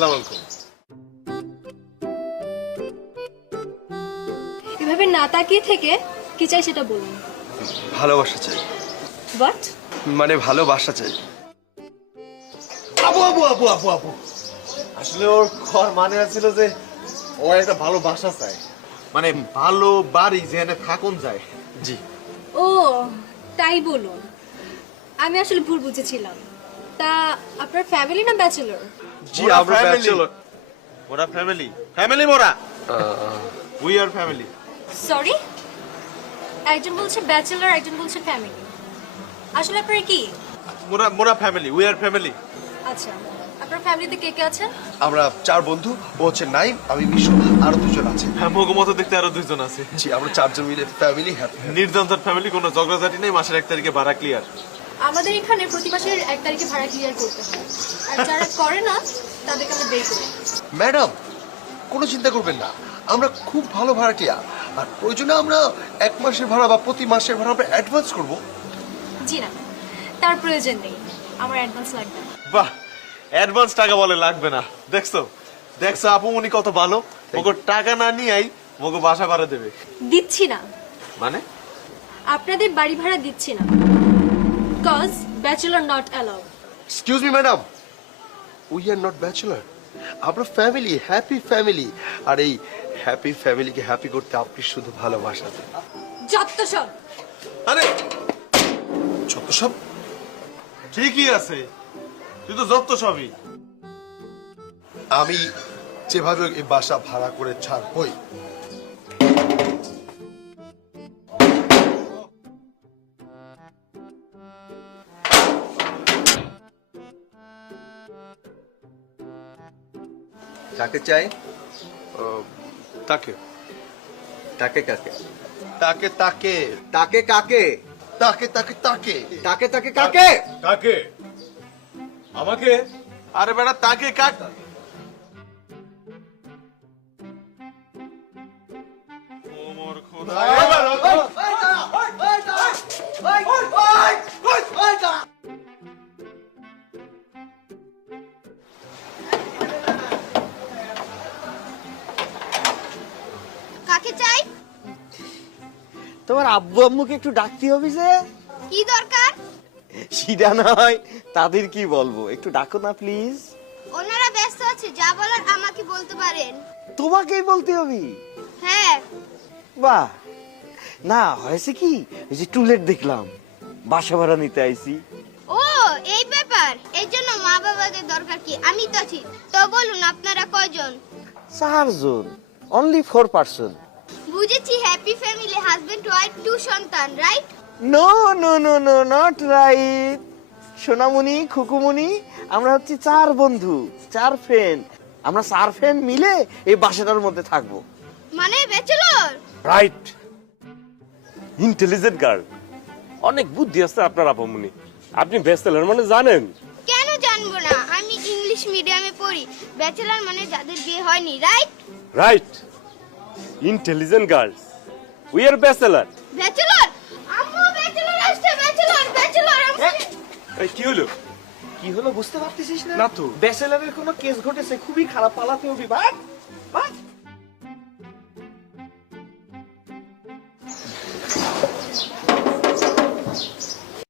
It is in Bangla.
আসসালামু আলাইকুম। এভাবে না তাকিয়ে থেকে কি চাই সেটা বলুন। ভালোবাসা চাই। হোয়াট? মানে ভালোবাসা চাই। আপু আপু আপু আপু আপু আসলে ওর ঘর মানে ছিল যে ও একটা ভালো বাসা চায়, মানে ভালো বাড়ি যেখানে থাকুন যায়। জি। ও তাই বলুন, আমি আসলে ভুল বুঝেছিলাম। তা আপনার ফ্যামিলি না ব্যাচেলর? জি মোরা আমরা family। ব্যাচেলর। মোরা ফ্যামিলি, ফ্যামিলি মোরা, উই আর ফ্যামিলি। সরি, একজন বলছে ব্যাচেলর, একজন বলছে ফ্যামিলি। আসলে আপনার কি? মোরা মোরা ফ্যামিলি, উই আর ফ্যামিলি। আচ্ছা, আপনার ফ্যামিলিতে কে কে আছেন? আমরা 4 বন্ধু, ও হচ্ছে নাইম, আমি বিশু, আরো 2 জন আছে। হ্যাঁ, মগো মতো দেখতে আরো 2 জন আছে। জি আমরা 4 জন মিলে ফ্যামিলি হ্যাপি। নির্যন্ত্র ফ্যামিলি, কোনো ঝগড়াঝাটি নেই, মাসের 1 তারিখে ভাড়া ক্লিয়ার। আমাদের এখানে প্রতি মাসের 1 তারিখে ভাড়া ক্লিয়ার করতে হয়, আর যারা করে না তাদেরকে আমরা বের করি। ম্যাডাম কোনো চিন্তা করবেন না, আমরা খুব ভালো ভাড়াটিয়া, আর প্রয়োজনে আমরা 1 মাসের ভাড়া বা প্রতি মাসের ভাড়া আমরা অ্যাডভান্স করব। জি না, তার প্রয়োজন নেই, আমার অ্যাডভান্স লাগবে না। বাহ, অ্যাডভান্স টাকা বলে লাগবে না। দেখছো দেখছো আপু উনি কত ভালো, মগো টাকা না নিয়েই মগো বাসা ভাড়া দেবে। দিচ্ছি না, মানে আপনাদের বাড়ি ভাড়া দিচ্ছি না, cause bachelor not allowed. Excuse me madam, we are not bachelor, আমরা ফ্যামিলি, হ্যাপি ফ্যামিলি, আর এই হ্যাপি ফ্যামিলিকে হ্যাপি করতে আপনি শুধু ভালোবাসা দেন। যত সব। আরে যত সব ঠিকই আছে, তুই তো যত সবই। আমি যেভাবে এই বাসা ভাড়া করে ছাড়বই। কাকে চাই? তাকে তাকে কাকে? তাকে তাকে তাকে কাকে? তাকে তাকে তাকে তাকে তাকে কাকে? কাকে? আমাকে? আরে বেটা তাকে কাক। ওমর খোদা, কাকে চাই? তোমার আব্বু আম্মুকে একটু ডাকতে হবে যে। কি দরকার? সেটা নয়, তাদের কি বলবো, একটু ডাকো না প্লিজ। ওনারা ব্যস্ত আছে, যা বলার আমাকে বলতে পারেন। তোমাকেই বলতে হবে? হ্যাঁ। বাহ, না হয়েছে কি, ওই যে টুলেট দেখলাম, বাসা ভাড়া নিতে আইছি। ও এই ব্যাপার, এই জন্য মা বাবাকে দরকার কি, আমি তো আছি। তো বলুন আপনারা কয়জন? 4 জন, অনলি 4 পার্সন। বুঝেছি, হ্যাপি ফ্যামিলি, হাজবেন্ড ওয়াইফ 2 সন্তান, right? No no no no, not right. সোনামণি, খুকুমণি, আমরা হচ্ছে 4 বন্ধু, 4 ফ্রেন্ড। আমরা 4 ফ্রেন্ড মিলে এই বাসাটার মধ্যে থাকবো। মানে ব্যাচেলর? রাইট, ইন্টেলিজেন্ট গার্ল, অনেক বুদ্ধি আছে আপনার আপামনি। আপনি ব্যাচেলর মানে জানেন? কেন জানবো না, আমি ইংলিশ মিডিয়ামে পড়ি। ব্যাচেলর মানে যাদের বিয়ে হয়নি, right? Right, intelligent girls, we are bachelor. Bachelor? আম্মু ব্যাচেলর আসছে, ব্যাচেলর ব্যাচেলর। কি হলো? কি হলো বুঝতে পারতেছিস না? না তো। ব্যাচেলরের কোনো কেস ঘটেছে, খুবই খারাপ, পালাতে হবে। ভাগ ভাগ।